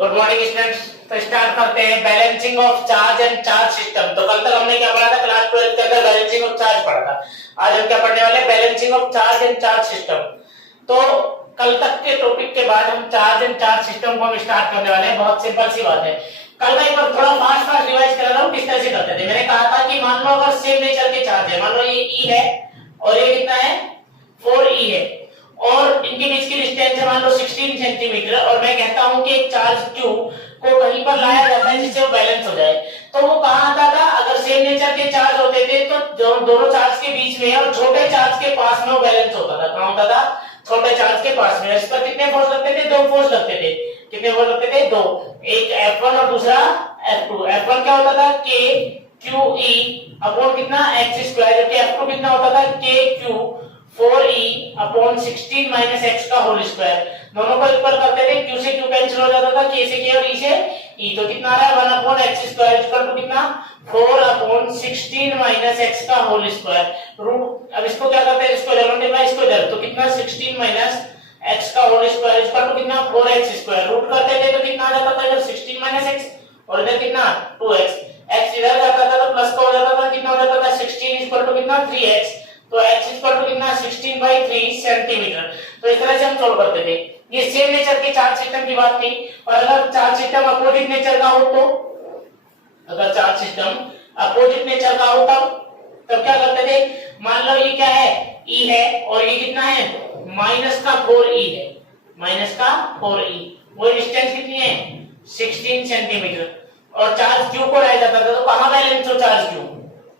Good morning students. तो start करते हैं balancing of charge and charge system. तो कल तक हमने क्या पढ़ा था? क्लास 12 के अंदर बैलेंसिंग ऑफ चार्ज पढ़ा था। आज हम क्या पढ़ने वाले हैं? Balancing of charge and charge system. तो कल तक के टॉपिक के बाद हम चार्ज एंड चार्ज सिस्टम को हम स्टार्ट करने वाले हैं। बहुत सिंपल सी बात है। कल मैं एक बार थोड़ा फास्ट रिवाइज कर रहा हूं किस तरह से करते थे। मैंने कहा था कि मान लो अगर सेम नेचर के चार्ज है, मान लो ये E है और ये कितना है 4E है और इनके बीच की डिस्टेंस है मान लो 16 सेंटीमीटर और मैं कहता हूं कि एक चार्ज Q को कहीं पर लाया जाता है जिससे वो बैलेंस हो जाए। तो वो कहां आता था? अगर सेम नेचर के चार्ज होते थे तो दोनों चार्ज के बीच में और छोटे चार्ज के पास में वो बैलेंस होता था। कहां होता था? छोटे चार्ज के पास में। इस पर कितने फोर्स लगते थे? 2 फोर्स लगते थे। कितने फोर्स लगते थे? 2। एक F1 और दूसरा F2। F1 क्या होता था? K QE अपॉन कितना x स्क्वायर, जबकि F2 कितना होता था? KQ 4E upon 16 minus x का होल स्क्वायर। दोनों को इक्वल करते थे, q से q कैंसिल हो जाता था, k से k और e से e। तो कितना आ रहा है 1 upon x square equal to कितना 4 अपॉन 16 माइनस x का होल स्क्वायर रूट। अब इसको क्या करते हैं? इसको इधर मल्टीप्लाई, इसको इधर, तो कितना 16 माइनस x का होल स्क्वायर इक्वल टू कितना 4x स्क्वायर। रूट करते थे तो कितना आ जाता था? इधर 16 माइनस x और इधर कितना 2x। x इधर जाता था तो प्लस का हो जाता था, कितना हो जाता था 16 इक्वल टू कितना 3x। तो x इक्वल टू कितना 16/3 सेंटीमीटर। तो इस तरह से हम सॉल्व करते थे। ये सेम नेचर के चार्ज सिस्टम की बात थी। और अगर चार्ज सिस्टम अपोजिट नेचर का हो तो, अगर चार्ज सिस्टम अपोजिट नेचर का हो तब क्या करते थे? मान लो ये क्या है? E है और ये कितना है? माइनस का 4E है, माइनस का 4E। वो डिस्टेंस कितनी है? 16 सेंटीमीटर। और चार्ज Q को लाया जाता था तो कहां बैलेंस हो चार्ज Q?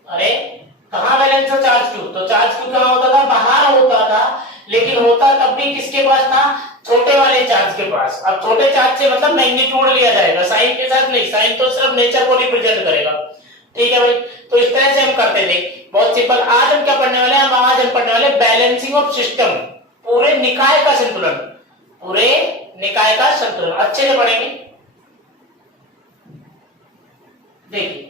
अरे कहां बैलेंस हो चार्ज Q? तो चार्ज Q कहां होता था? बाहर होता था, लेकिन होता तब भी किसके पास था? छोटे वाले चार्ज के पास। अब छोटे चार्ज से मतलब मैग्नीट्यूड लिया जाएगा, साइन के साथ नहीं। साइन तो सिर्फ नेचर को रिप्रेजेंट करेगा। ठीक है भाई। तो इस तरह से हम करते थे, बहुत सिंपल। आज हम क्या पढ़ने वाले हैं? आज हम पढ़ने वाले बैलेंसिंग ऑफ सिस्टम, पूरे निकाय का संतुलन, पूरे निकाय का संतुलन। अच्छे से पढ़ेंगे। देखिए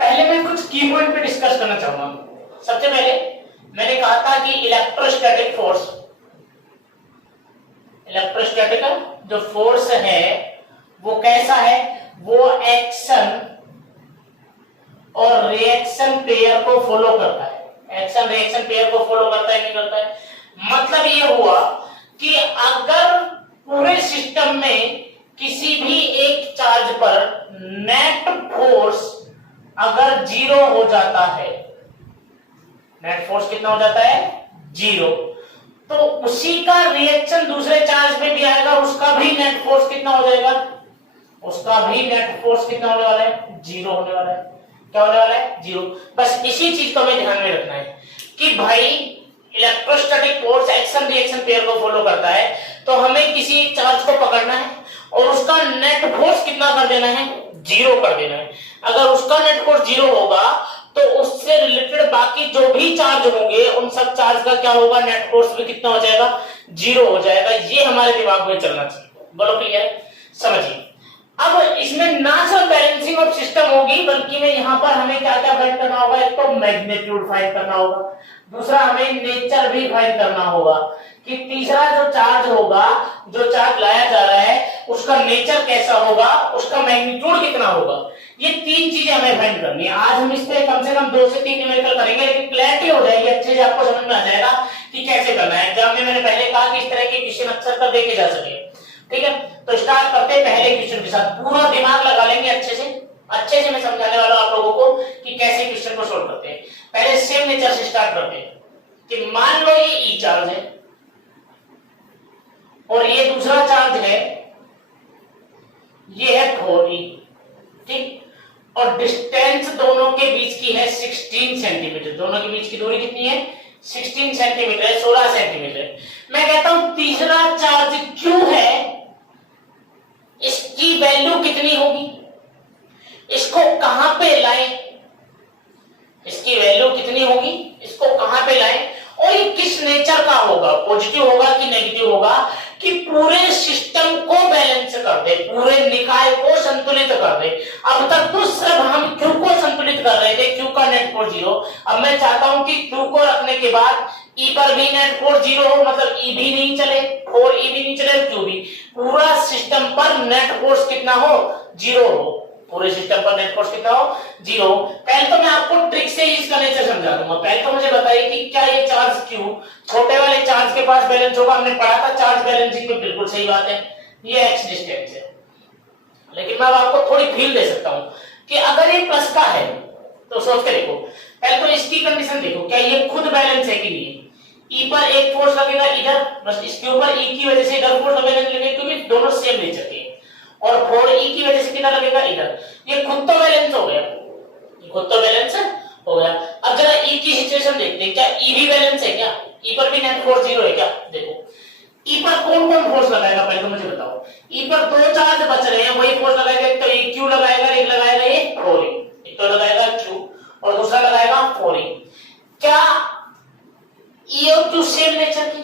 पहले मैं कुछ की पॉइंट पे डिस्कस करना चाहूंगा। सबसे पहले मैंने कहा था कि इलेक्ट्रोस्टैटिक फोर्स, इलेक्ट्रोस्टैटिक जो फोर्स है वो कैसा है? वो एक्शन और रिएक्शन पेयर को फॉलो करता है। एक्शन रिएक्शन पेयर को फॉलो करता है, नहीं करता है? मतलब ये हुआ कि अगर पूरे सिस्टम में किसी भी एक चार्ज पर नेट फोर्स अगर 0 हो जाता है, नेट फोर्स कितना हो जाता है? 0, तो उसी का रिएक्शन दूसरे चार्ज में भी आएगा, उसका भी नेट फोर्स कितना हो जाएगा? उसका भी नेट फोर्स कितना होने वाला है? 0 होने वाला है। क्या होने वाला है? 0। बस इसी चीज को हमें ध्यान में रखना है कि भाई electrostatic force action reaction pair को फॉलो करता है, तो हमें किसी चार्ज को पकड़ना है और उसका नेट फोर्स कितना कर देना है? 0 कर देना है। अगर उसका नेट फोर्स 0 होगा तो उससे रिलेटेड बाकी जो भी चार्ज होंगे उन सब चार्ज का क्या होगा? नेट फोर्स भी कितना हो जाएगा? 0 हो जाएगा। ये हमारे दिमाग में चलना चाहिए। बोलो क्लियर? समझिए। अब इसमें ना सिर्फ बैलेंसिंग ऑफ सिस्टम होगी, बल्कि में यहाँ पर हमें क्या क्या फाइंड करना होगा? एक तो मैग्नीट्यूड फाइंड करना होगा, दूसरा हमें नेचर भी फाइंड करना होगा कि तीसरा जो चार्ज होगा, जो चार्ज लाया जा रहा है उसका नेचर कैसा होगा, उसका मैग्नीट्यूड कितना होगा। ये 3 चीजें हमें फाइंड करनी है। आज हम इस पे कम से कम 2 से 3 न्यूमेरिकल करेंगे, लेकिन क्लैरिटी हो जाएगी, अच्छे से आपको समझ में आ जाएगा कि कैसे करना है। एग्जाम में मैंने पहले कहा कि इस तरह के क्वेश्चन अक्सर कर देखे जा सके। ठीक है, तो स्टार्ट करते हैं पहले क्वेश्चन के साथ। पूरा दिमाग लगा लेंगे अच्छे से। अच्छे से मैं समझाने वाला हूं आप लोगों को कि कैसे क्वेश्चन को सोल्व करते हैं। पहले सेम नेचर से स्टार्ट करते हैं कि मान लो ये ई चार्ज है और ये दूसरा चार्ज है, ये है 4E। ठीक, और डिस्टेंस दोनों के बीच की है 16 सेंटीमीटर। दोनों के बीच की दूरी कितनी है? 16 सेंटीमीटर है, 16 सेंटीमीटर। मैं कहता हूं तीसरा चार्ज क्यों है, इसकी वैल्यू कितनी होगी? इसको कहां पे लाएं? इसकी वैल्यू कितनी होगी? इसको कहां पे लाएं? और ये किस नेचर का होगा? पॉजिटिव होगा कि नेगेटिव होगा? कि पूरे सिस्टम सिस्टम को बैलेंस कर दे, पूरे निकाय को संतुलित कर दे। अब तक तो सिर्फ हम Q को संतुलित कर रहे थे, Q का नेट फोर्स 0। अब मैं चाहता हूं कि Q को रखने के बाद E पर भी नेट फोर्स 0 हो, मतलब E भी नहीं चले और E भी नहीं चले, Q भी, पूरा सिस्टम पर नेट फोर्स कितना हो, 0 हो। पूरे सिस्टम पर नेट फोर्स कितना हो, 0। पहले तो मैं आपको ट्रिक से ही इसका नेचर समझा दूंगा। पहले तो मुझे बताइए कि क्या ये चार्ज Q छोटे वाले चार्ज के पास बैलेंस होगा? हमने पढ़ा था चार्ज बैलेंसिंग में, बिल्कुल सही बात है, ये x डिस्टेंस है। लेकिन मैं आपको थोड़ी फील दे सकता हूं कि अगर ये प्लस का है तो सोच के देखो, पहले तो इसकी कंडीशन देखो, क्या ये खुद बैलेंस है कि नहीं? E पर एक फोर्स लगेगा इधर, बस इसके ऊपर E की वजह से इधर फोर्स लगेगा, क्योंकि दोनों सेम नेचर के, और 4E की वजह से कितना लगेगा इधर। ये खुद तो बैलेंस हो गया, खुद तो बैलेंस हो गया। अब जरा E की सिचुएशन देखते हैं, क्या E भी बैलेंस है क्या? E पर भी नेट फोर्स 0 है क्या? देखो E पर कौन कौन फोर्स लगाएगा पहले तो मुझे बताओ। E पर दो चार्ज बच रहे हैं, वही फोर्स लगाएगा, एक तो ये Q लगाएगा, एक लगाएगा ये 4E, एक तो लगाएगा Q और दूसरा लगाएगा 4E। क्या E और Q सेम नेचर की?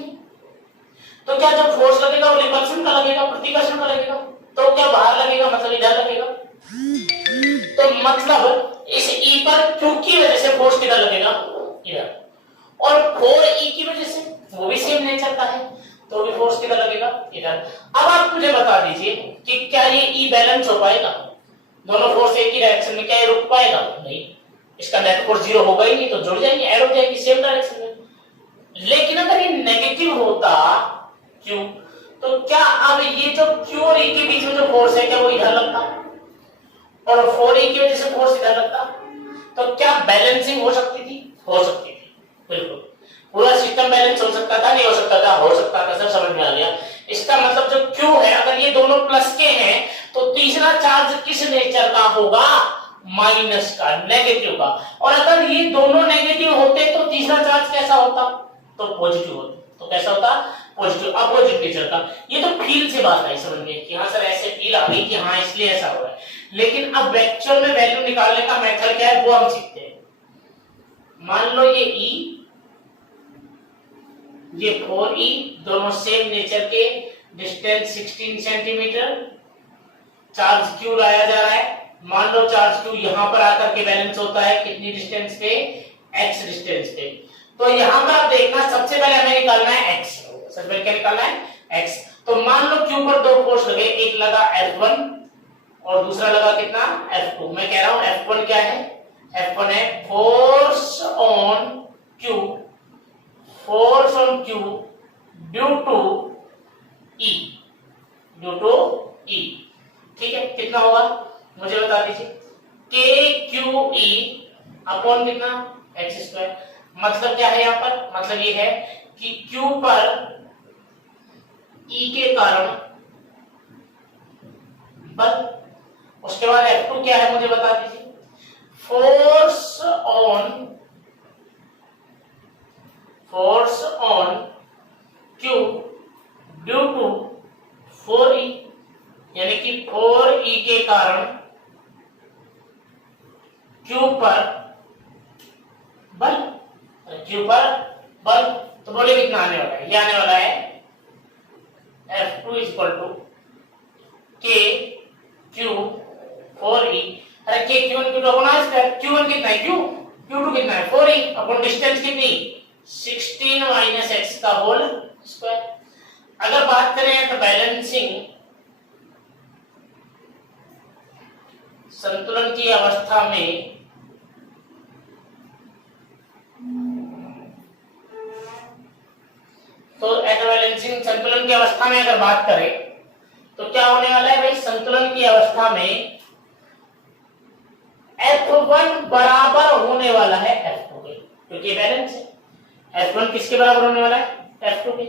तो क्या जो फोर्स लगेगा वो रिपल्शन का लगेगा, प्रतिकर्षण का लगेगा? तो क्या बाहर लगेगा, मतलब इधर लगेगा। तो मतलब इस E पर Q की वजह से फोर्स किधर लगेगा, इधर, और 4E की वजह से वो भी सेम नेचर का है तो भी फोर्स किधर लगेगा, इधर। अब आप मुझे बता दीजिए कि क्या ये E बैलेंस हो पाएगा? दोनों फोर्स एक ही डायरेक्शन में, क्या ये रुक पाएगा? नहीं, इसका नेट फोर्स 0 होगा ही नहीं, तो जुड़ जाएंगे, ऐड हो जाएगी सेम डायरेक्शन में। लेकिन अगर ये नेगेटिव होता Q, तो क्या अब ये जो Q और E के बीच में जो फोर्स है क्या वो इधर लगता, और 4E की वजह से फोर्स इधर लगता? तो क्या बैलेंसिंग हो सकती थी? हो सकती थी, बिल्कुल। पूरा सिस्टम बैलेंस हो सकता था, नहीं हो सकता था? हो सकता था, सब समझ में आ गया। इसका मतलब जो Q है, अगर ये दोनों प्लस के हैं तो तीसरा चार्ज किस नेचर का होगा? माइनस का, नेगेटिव का। और अगर ये दोनों नेगेटिव होते तो तीसरा चार्ज कैसा होता? तो पॉजिटिव होता। तो कैसा होता? पॉजिटिव, अपोजिट नेचर का। ये तो फील से बात आई समझ में कि हाँ सर ऐसे फील आ गई कि हाँ इसलिए ऐसा हो रहा है। लेकिन अब एक्चुअल में वैल्यू निकालने का मेथड क्या है वो हम सीखते हैं। मान लो ये E, ये 4E, दोनों सेम नेचर के, डिस्टेंस 16 सेंटीमीटर, चार्ज Q लाया जा रहा है। मान लो चार्ज Q यहां पर आकर के बैलेंस होता है कितनी डिस्टेंस पे? x डिस्टेंस पे। तो यहां पर आप देखना, सबसे पहले हमें निकालना है x। सबसे पहले क्या निकालना है? x। तो मान लो Q पर दो फोर्स लगे, एक लगा F1 और दूसरा लगा कितना? F2। मैं कह रहा हूं F1 क्या है? F1 है force on Q, force on Q due to E, due to E। ठीक है, कितना होगा मुझे बता दीजिए? KQE अपॉन कितना? x square. मतलब क्या है यहाँ पर? मतलब ये है कि Q पर E के कारण बल, उसके बाद F2 क्या है मुझे बता दीजिए? Force on Q due to 4E, यानी कि 4E के कारण Q पर बल, Q पर बल। तो बोले कितना आने वाला है? ये आने वाला है F2 equal to K Q 4E। अरे K Q1 Q2 अपना स्क्वायर, Q1 कितना है? Q, Q2 कितना है? 4E अपॉन डिस्टेंस कितनी? 16 माइनस x का होल स्क्वायर। अगर बात करें तो बैलेंसिंग, संतुलन की अवस्था में तो बैलेंसिंग संतुलन की अवस्था में अगर बात करें तो क्या होने वाला है भाई? संतुलन की अवस्था में F1 बराबर होने वाला है F2 के, क्योंकि बैलेंस है। F1 किसके बराबर होने वाला है? F2 के।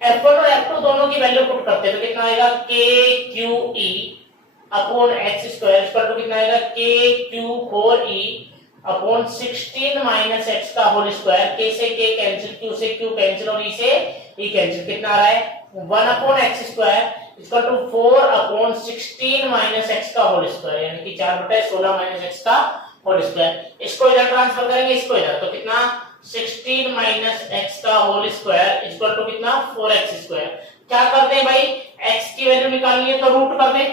F1 और F2 दोनों की वैल्यू पुट करते हैं तो कितना आएगा? KQE upon x square equal to कितना आएगा? KQ4E अपॉन 16 माइनस x का होल स्क्वायर। k से k कैंसिल, q से q कैंसिल और e से e कैंसिल। कितना आ रहा है? 1 upon x square equal to 4 upon 16 minus x का होल स्क्वायर, यानी कि 4/16 माइनस x का होल स्क्वायर। इसको इधर ट्रांसफर करेंगे, इसको इधर, तो कितना? 16 माइनस x का होल स्क्वायर इक्वल टू कितना? 4x square. क्या करते हैं भाई? x की वैल्यू वैल्यू निकालनी है तो रूट कर दे,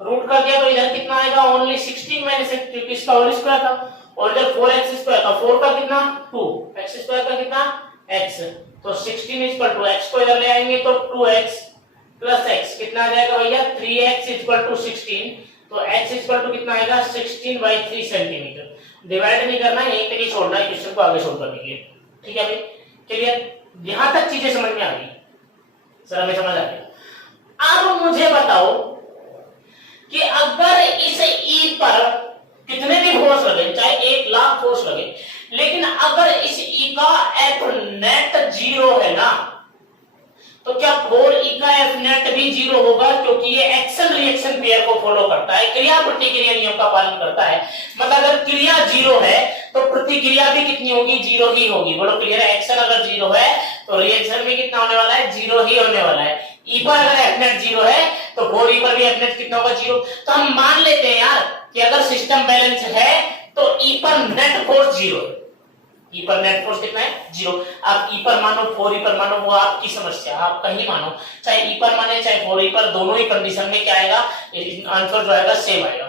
रूट कर दिया तो इधर कितना आएगा ओनली 16 माइनस एक्स, क्योंकि इसका होल स्क्वायर था, और इधर 4x स्क्वायर का 4 का कितना 2, x स्क्वायर का कितना x, तो 16 इक्वल टू x को इधर ले आएंगे तो 2x प्लस x कितना आ जाएगा भैया 3x इक्वल टू 16, तो x इक्वल टू कितना आएगा 16/3 सेंटीमीटर। डिवाइड नहीं करना है, यहीं पे ही छोड़ना है क्वेश्चन को, आगे सोल्व करने के लिए। ठीक है भाई, क्लियर, यहां तक चीजें समझ में आ गई, सर हमें समझ आ गया। अब मुझे बताओ कि अगर इस ई पर कितने भी फोर्स लगे, चाहे 1,00,000 फोर्स लगे, लेकिन अगर इस ई का एफ नेट 0 है ना, तो क्या 4e का एफ नेट भी 0 होगा, क्योंकि ये एक्शन रिएक्शन पेयर को फॉलो करता है, क्रिया प्रतिक्रिया नियम का पालन करता है। मतलब अगर क्रिया 0 है तो प्रतिक्रिया भी कितनी होगी 0 ही होगी। बोलो क्लियर है, एक्शन अगर 0 है तो रिएक्शन भी कितना होने वाला है 0 ही होने वाला है। ई पर अगर एफ नेट 0 है तो 4e पर भी एफ नेट कितना होगा 0। तो हम मान लेते हैं यार कि अगर सिस्टम बैलेंस है तो ई पर नेट फोर्स 0 है, ई पर नेट फोर्स कितना है 0। आप ई पर मानो 4e पर मानो, वो आपकी समस्या, आप कहीं मानो, चाहे ई पर माने चाहे 4e पर, दोनों ही कंडीशन में क्या आएगा आंसर जो आएगा सेम आएगा।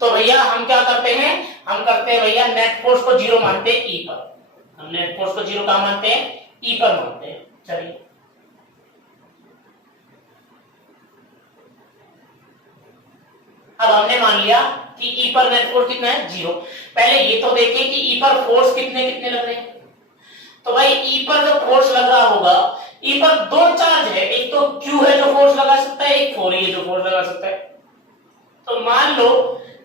तो भैया हम क्या करते हैं, हम करते हैं भैया नेट फोर्स को 0 मानते हैं ई पर, हम नेट फोर्स को 0 कहां मानते हैं ई पर मानते हैं। चलिए अब हमने मान लिया कि ई पर नेट फोर्स कितना है 0। पहले ये तो देखें कि ई पर फोर्स कितने कितने लग रहे हैं। तो भाई ई पर जो फोर्स लग रहा होगा, ई पर दो चार्ज है, एक तो Q है जो फोर्स लगा सकता है, एक 4e है जो फोर्स लगा सकता है। तो मान लो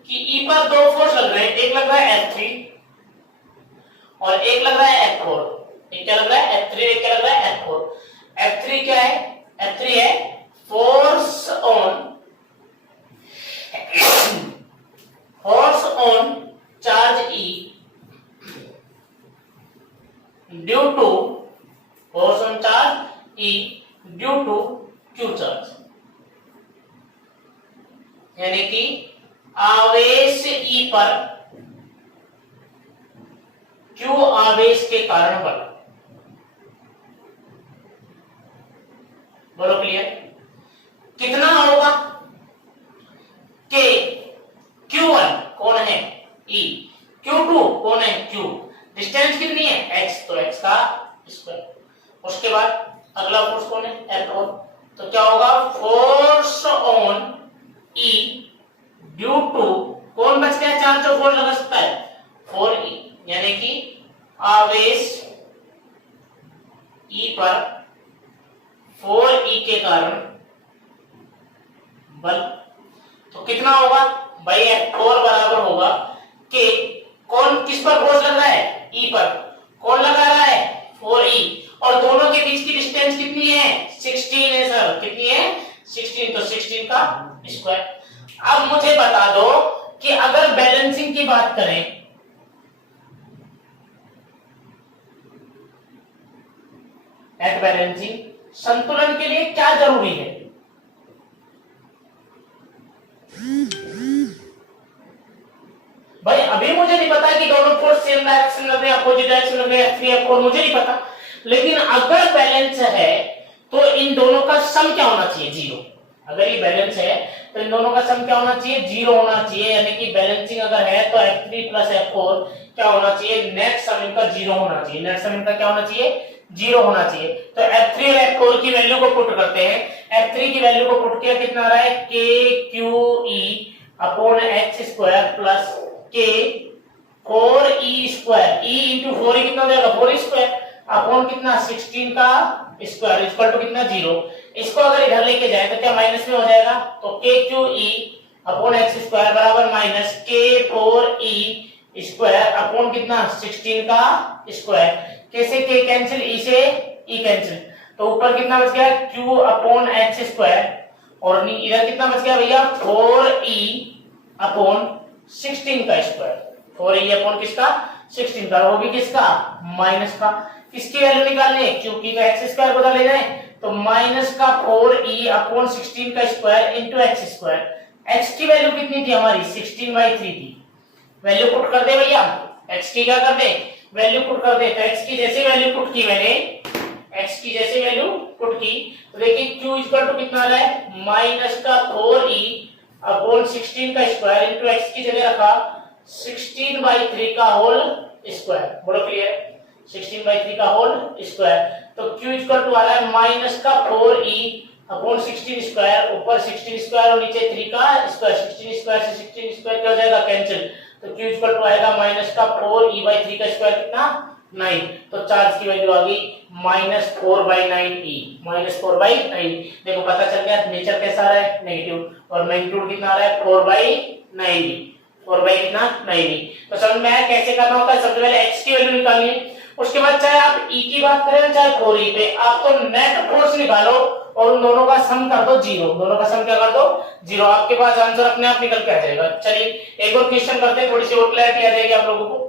कि ई पर दो फोर्स लग रहे हैं, एक लग रहा है F3 और एक लग रहा है F4। एक क्या लग रहा है F3, एक क्या लग रहा है F4। F3 क्या है, F3 है force on charge E due to force on charge E due to Q charge, यानी कि आवेश E पर Q आवेश के कारण बल। बोलो क्लियर, कितना होगा K, Q1 कौन है E, Q2 कौन है Q, डिस्टेंस कितनी है x, तो x का स्क्वायर। उसके बाद अगला फोर्स कौन है F4। तो क्या होगा force on E due to कौन बच गया चार्ज जो फोर्स लगा सकता है 4e, यानी कि आवेश E पर 4e के कारण बल। तो कितना होगा भाई F4 बराबर होगा कि कौन किस पर फोर्स लग रहा है E पर, कौन लगा रहा है 4e, और दोनों के बीच की डिस्टेंस कितनी है 16 है सर, कितनी है 16, तो 16 का स्क्वायर। अब मुझे बता दो कि अगर बैलेंसिंग की बात करें, एट बैलेंसिंग संतुलन के लिए क्या जरूरी है। भाई अभी मुझे नहीं पता कि दोनों फोर्स सेम डायरेक्शन लग रहे हैं, अपोजिट डायरेक्शन लग रहे हैं, F3 F4 मुझे नहीं पता, लेकिन अगर बैलेंस है तो इन दोनों का सम क्या होना चाहिए 0। अगर ये बैलेंस है तो इन दोनों का सम क्या होना चाहिए 0 होना चाहिए, यानी कि बैलेंसिंग अगर है तो F3 प्लस F4 क्या होना चाहिए, नेट सम इनका 0 होना चाहिए, नेट सम इनका क्या होना चाहिए 0 होना चाहिए। तो F3 और F4 की वैल्यू को पुट करते हैं, F3 की वैल्यू को पुट किया कितना आ रहा है KQE upon x square plus K 4e square, e into 4e कितना हो जाएगा 4e स्क्वायर अपॉन कितना 16 का स्क्वायर इक्वल टू कितना 0। इसको अगर इधर लेके जाए तो क्या माइनस में हो जाएगा, तो KQE अपॉन x स्क्वायर बराबर माइनस K4e स्क्वायर अपॉन कितना 16 का स्क्वायर। कैसे K कैंसिल, E से E कैंसिल, तो ऊपर कितना बच गया Q अपॉन x स्क्वायर, और इधर कितना बच गया भैया 4e अपॉन 16 का स्क्वायर, 4e अपॉन किसका 16 का, वो भी किसका माइनस का। किसकी वैल्यू निकालनी है, क्योंकि तो x स्क्वायर को ले जाए तो माइनस का 4e अपॉन 16 का square into x square. x की वैल्यू कितनी थी हमारी 16/3 थी, वैल्यू पुट कर दे भैया, x की क्या कर दे वैल्यू पुट कर दे। तो x की जैसे वैल्यू पुट की मैंने, x की जैसे वैल्यू पुट की, तो देखिए q इक्वल टू कितना आ रहा है माइनस का 4e अपॉन 16 का स्क्वायर इनटू x की जगह रखा 16/3 का होल स्क्वायर। बोलो क्लियर, 16/3 का होल स्क्वायर। तो q इक्वल टू आ रहा है माइनस का 4e अपॉन 16 स्क्वायर, ऊपर 16 स्क्वायर और नीचे 3 का स्क्वायर, 16 स्क्वायर से 16 स्क्वायर क्या हो जाएगा कैंसिल, तो q इक्वल टू आएगा माइनस का 4e/3 का स्क्वायर कितना 9। तो चार्ज की वैल्यू आ गई -4/9e, -4/9। देखो पता चल गया नेचर कैसा आ रहा है नेगेटिव, और मैग्नीट्यूड कितना आ रहा है 4/9e, 4/9e। तो समझ में आया कैसे करना होता है। सबसे पहले x की वैल्यू निकालनी है, उसके बाद चाहे आप e की बात करें चाहे 4e पे, आप तो नेट फोर्स निकालो और उन दोनों का सम कर दो 0, दोनों का सम क्या कर दो 0, आपके पास आंसर अपने आप निकल के आ जाएगा। चलिए एक और क्वेश्चन करते हैं, थोड़ी सी और क्लैरिटी आ जाएगी आप लोगों को।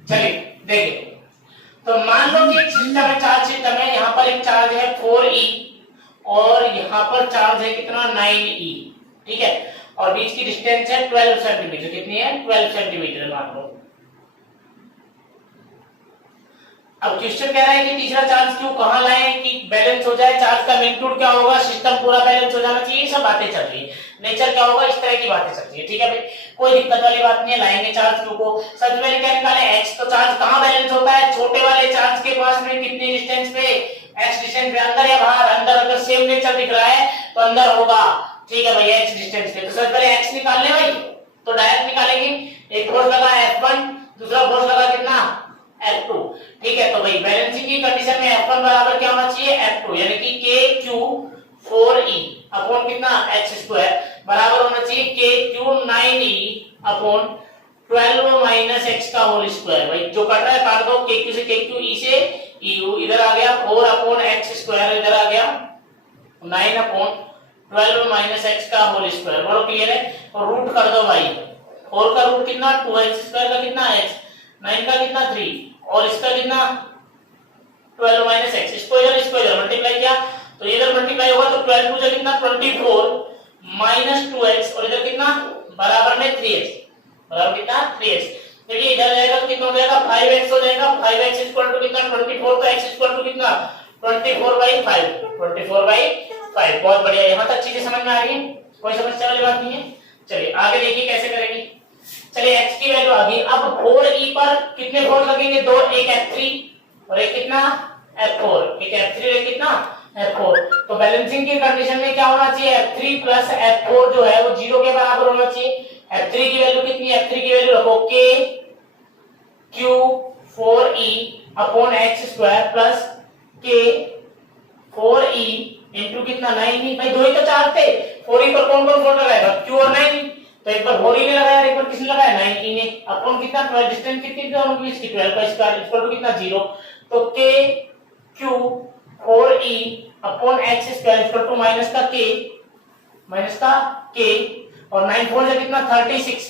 चलिए देखिए, तो मान लो कि एक सिस्टम है, चार्ज सिस्टम है, यहाँ पर एक चार्ज है 4e और यहाँ पर चार्ज है कितना 9e, ठीक है, और बीच की डिस्टेंस है 12 सेंटीमीटर। कितनी है 12 सेंटीमीटर मान लो। अब क्वेश्चन कह रहा है कि तीसरा चार्ज क्यों कहां लाएं कि बैलेंस हो जाए, चार्ज का मैग्नीट्यूड क्या होगा, सिस्टम पूरा बैलेंस हो जाना चाहिए, सब बातें चल रही है, नेचर क्या होगा, इस तरह की बातें चल रही है, ठीक है भाई, कोई दिक्कत वाली बात नहीं है, लाएंगे चार्ज क्यू को। सबसे पहले क्या निकाले x, तो चार्ज कहां बैलेंस होता है, छोटे वाले चार्ज के पास में कितनी डिस्टेंस पे, x डिस्टेंस पे, अंदर या बाहर, अंदर, अगर सेम नेचर दिख रहा है तो अंदर होगा, ठीक है भाई, x डिस्टेंस पे। तो सबसे पहले x निकालने भाई, तो डायरेक्ट निकालेंगे, एक फोर्स लगा F1, दूसरा फोर्स लगा कितना F2, ठीक है। तो भाई बैलेंसिंग की कंडीशन में F1 बराबर क्या होना चाहिए F2, यानी कि KQ 4e अपॉन कितना x² बराबर होना चाहिए KQ 9e upon 12 minus x का होल स्क्वायर। भाई जो कट रहा है काट दो, KQ से KQ, e से EU, इधर आ गया 4 अपॉन x², इधर आ गया 9 अपॉन 12 माइनस x का होल स्क्वायर। बोलो क्लियर है, और रूट कर दो भाई, 4 का रूट कितना 2x² का कितना x, 9 का कितना 3 और इसका कितना 12 माइनस x, इसको इधर मल्टीप्लाई किया तो इधर मल्टीप्लाई होगा तो 12 टू से कितना 24 माइनस 2x और इधर कितना बराबर में 3x, बराबर कितना 3x। देखिए इधर जाएगा तो कितना हो जाएगा 5x हो जाएगा, 5x इक्वल टू कितना 24, तो x इक्वल टू कितना 24/5, 24/5। बहुत बढ़िया, यहां तक चीजें समझ में आ रही है, कोई समस्या वाली बात नहीं है। चलिए आगे देखिए कैसे करेंगे। चलिए x की वैल्यू आ गई, अब 4e पर कितने फोर्स लगेंगे, दो, एक F3 और एक कितना F4, एक F3 और एक कितना F4। तो बैलेंसिंग की कंडीशन में क्या होना चाहिए, F3 प्लस F4 जो है वो 0 के बराबर होना चाहिए। F3 की वैल्यू कितनी है, F3 की वैल्यू रखो K Q 4e upon x² plus K 4e into कितना 9e। भाई दो ही तो चार्ज थे, 4e पर कौन कौन फोर्स लगाएगा, Q और 9e, तो एक बार 4e ने लगाया और एक बार किसने लगाया 9e ने, अपॉन कितना 12, डिस्टेंस कितनी थी दोनों की, इसकी 12 का स्क्वायर इक्वल टू कितना 0, तो K Q 4e upon x² equal to minus का K और 9 4 से कितना 36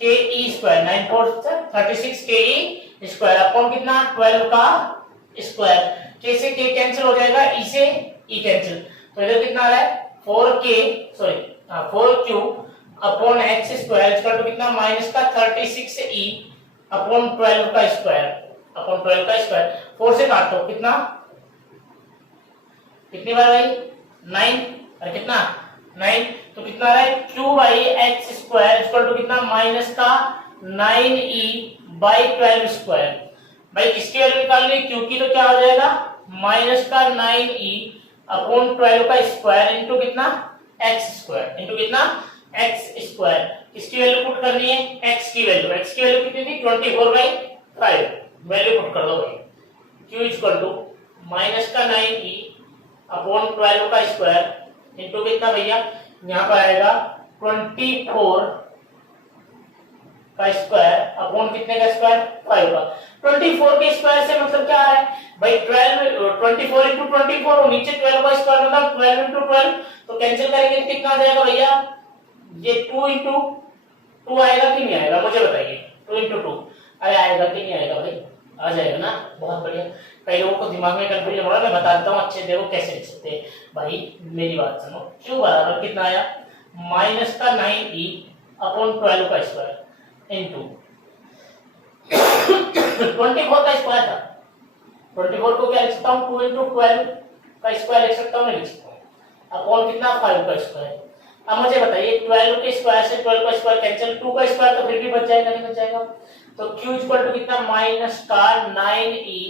ke², 9 4 से 36 ke² अपॉन कितना 12 का स्क्वायर, k से k कैंसिल हो जाएगा, e से e कैंसिल, तो इधर कितना आ रहा है 4q upon x² equal to कितना माइनस का 36e अपॉन 12 का स्क्वायर, अपॉन 12 का स्क्वायर। 4 से काटो कितना, कितनी बार भाई 9 और कितना 9, तो कितना आ रहा है q/x² इक्वल टू कितना माइनस का 9e/12²। भाई किसकी वैल्यू निकालनी, q की, तो क्या हो जाएगा माइनस का 9e अपॉन 12 का स्क्वायर इंटू कितना x² इंटू कितना x², इसकी वैल्यू पुट करनी है, x की वैल्यू कितनी थी 24/5 वैल्यू पुट कर दो भाई। q इक्वल टू माइनस का 9e अपॉन 12 का स्क्वायर इनटू कितना भैया, यहाँ पर आएगा 24 का स्क्वायर अपॉन कितने का स्क्वायर 5 का। 24 के स्क्वायर से मतलब क्या है भाई 24 इंटू 24 और नीचे 12 का स्क्वायर मतलब 12 इंटू 12, तो कैंसिल करेंगे तो कितना आ जाएगा भैया, ये 2 इंटू 2 आएगा कि नहीं आएगा मुझे बताइए, 2 इंटू 2 अरे आएगा कि नहीं आएगा भाई, आ जाएगा ना, बहुत बढ़िया। कई लोगों को दिमाग में कंफ्यूजन हो रहा है, मैं बता देता हूँ अच्छे देखो कैसे लिख सकते हैं भाई, मेरी बात सुनो। क्यों बराबर कितना आया माइनस का 9e अपॉन 12 का स्क्वायर इनटू 24 का स्क्वायर था, 24 को क्या लिख सकता हूँ 2 इंटू 12 का स्क्वायर लिख सकता हूँ, नहीं लिख सकता हूँ, अपॉन कितना 5 का स्क्वायर। अब मुझे बताइए 12 के स्क्वायर से 12 का स्क्वायर कैंसिल, 2 का स्क्वायर तो फिर भी बच जाएगा, नहीं बच जाएगा, तो q इक्वल टू कितना माइनस का 9e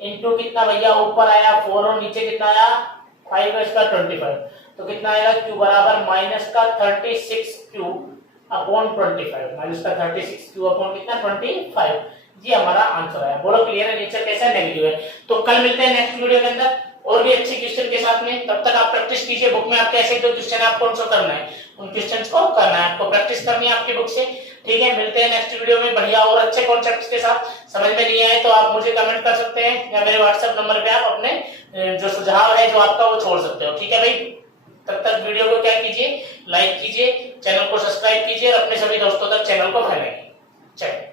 इंटू कितना भैया ऊपर आया 4 और नीचे कितना आया 5 का स्क्वायर 25, तो कितना आएगा q बराबर माइनस का 36q अपॉन 25, माइनस का 36q अपॉन कितना 25, ये हमारा आंसर है। बोलो क्लियर है, नेचर कैसा है नेगेटिव है। तो कल मिलते हैं नेक्स्ट वीडियो के अंदर और भी अच्छे क्वेश्चन के साथ में, तब तक आप प्रैक्टिस कीजिए बुक में आपके ऐसे जो क्वेश्चन आपको आंसर करना है उन क्वेश्चंस को करना है, आपको प्रैक्टिस करनी है आपकी बुक से, ठीक है। मिलते हैं नेक्स्ट वीडियो में बढ़िया और अच्छे कॉन्सेप्ट्स के साथ। समझ में नहीं आए तो आप मुझे कमेंट कर सकते हैं या मेरे व्हाट्सएप नंबर पे आप अपने जो सुझाव है जो आपका वो छोड़ सकते हो, ठीक है भाई। तब तक वीडियो को क्या कीजिए, लाइक कीजिए, चैनल को सब्सक्राइब कीजिए और अपने सभी दोस्तों तक चैनल को फैलाइए। चलिए।